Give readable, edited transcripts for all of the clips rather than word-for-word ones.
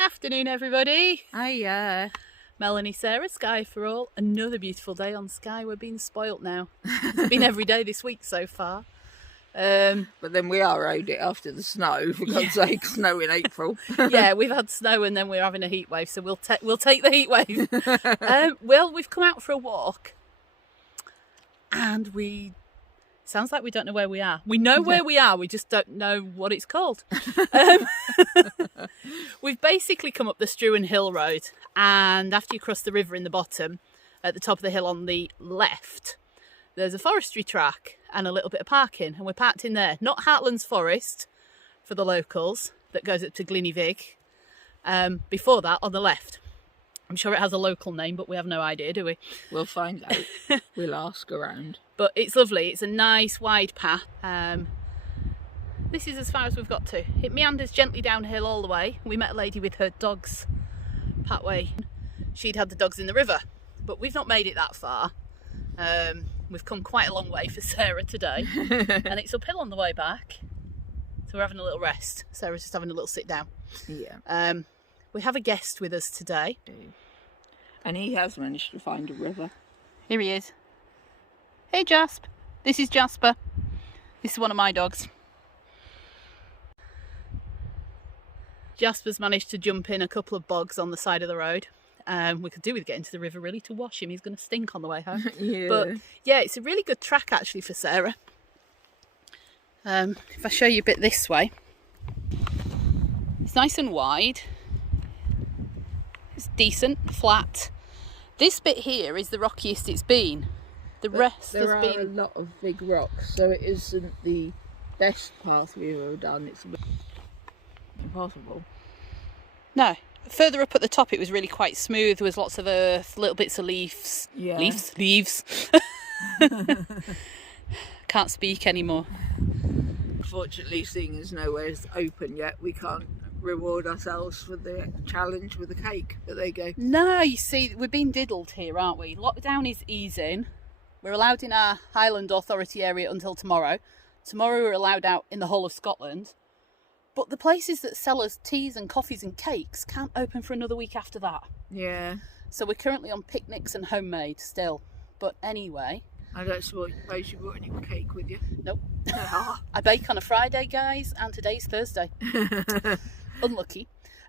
Afternoon, everybody. Hiya. Melanie, Sarah, Skye For All. Another beautiful day on Skye. We're being spoilt now. It's been every day this week so far. But then we are owed it after the snow, for God's sake, snow in April. Yeah, we've had snow and then we're having a heat wave, so we'll take the heat wave. Well, we've come out for a walk and sounds like we don't know where we are. We know where we are, we just don't know what it's called. We've basically come up the Struan Hill Road, and after you cross the river in the bottom, at the top of the hill on the left, there's a forestry track and a little bit of parking, and we're parked in there. Not Heartlands Forest for the locals, that goes up to Glynnyvig. Before that, on the left. I'm sure it has a local name, but we have no idea, do we? We'll find out. We'll ask around. But it's lovely. It's a nice wide path. This is as far as we've got to. It meanders gently downhill all the way. We met a lady with her dogs part way. She'd had the dogs in the river, but we've not made it that far. We've come quite a long way for Sarah today, and it's uphill on the way back. So we're having a little rest. Sarah's just having a little sit down. Yeah. We have a guest with us today. And he has managed to find a river. Here he is. Hey Jasp. This is Jasper. This is one of my dogs. Jasper's managed to jump in a couple of bogs on the side of the road. We could do with getting to the river really to wash him. He's going to stink on the way home. Yeah. But yeah, it's a really good track actually for Sarah. If I show you a bit this way, it's nice and wide. It's decent, flat. This bit here is the rockiest it's been. The rest has been... There are a lot of big rocks, so it isn't the best path we've ever done. It's a bit impossible. No. Further up at the top it was really quite smooth. There was lots of earth, little bits of leaves. Yeah. Leaves. Can't speak anymore. Unfortunately, seeing as nowhere's open yet, we can't reward ourselves for the challenge with the cake, but there you go. No, you see, we're being diddled here, aren't we? Lockdown is easing. We're allowed in our Highland Authority area until tomorrow. Tomorrow we're allowed out in the whole of Scotland. But the places that sell us teas and coffees and cakes can't open for another week after that. Yeah. So we're currently on picnics and homemade still. But anyway... I don't suppose you brought any cake with you? Nope. I bake on a Friday, guys, and today's Thursday. Unlucky.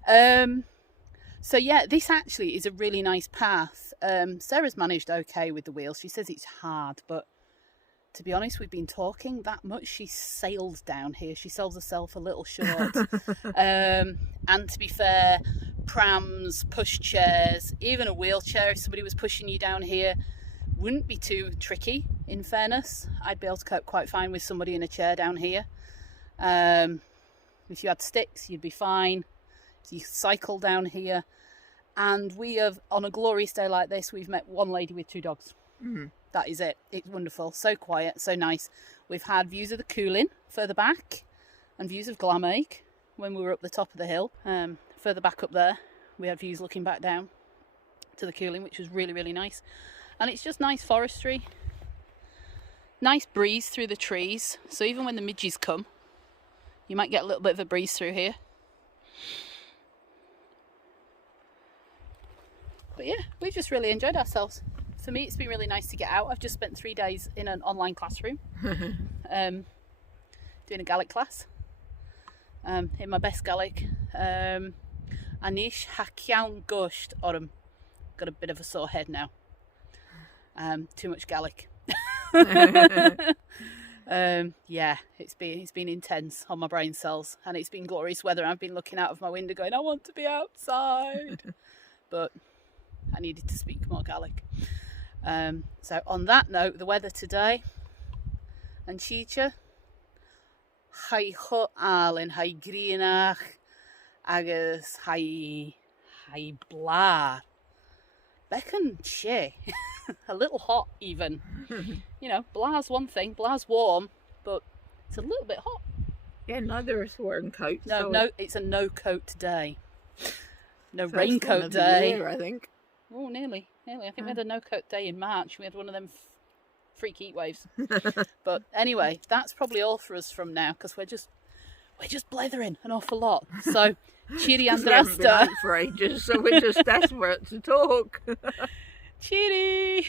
So yeah, this actually is a really nice path. Sarah's managed okay with the wheels. She says it's hard, but to be honest, we've been talking that much. She sailed down here. She sells herself a little short. And to be fair, prams, push chairs, even a wheelchair, if somebody was pushing you down here, wouldn't be too tricky, in fairness. I'd be able to cope quite fine with somebody in a chair down here. If you had sticks, you'd be fine. You cycle down here. And we have, on a glorious day like this, we've met one lady with 2 dogs. Mm. That is it. It's wonderful. So quiet, so nice. We've had views of the Coolin further back and views of Glameig when we were up the top of the hill. Further back up there, we had views looking back down to the Coolin, which was really, really nice. And it's just nice forestry. Nice breeze through the trees. So even when the midges come, you might get a little bit of a breeze through here. But yeah, we've just really enjoyed ourselves. For me, it's been really nice to get out. I've just spent 3 days in an online classroom. Doing a Gaelic class. In my best Gaelic. Anish Hakian Gosht Orum. Got a bit of a sore head now. Too much Gaelic. Yeah, it's been intense on my brain cells, and it's been glorious weather. I've been looking out of my window going, I want to be outside. But I needed to speak more Gaelic. So on that note, the weather today, and Chicha, hai hot alin, hai greenach, agus hai blah. Beckon che. A little hot even. You know, blah's one thing, blah's warm, but it's a little bit hot. Yeah, neither of us wearing coats. No, it's a no coat day. No First raincoat one of the day. year, I think. Oh, nearly. I think we had a no coat day in March. We had one of them freak heat waves. But anyway, that's probably all for us from now, because we're we're just blethering an awful lot. So, cheery We haven't been Andrasta. out for ages, so we're just desperate to talk. Cheery.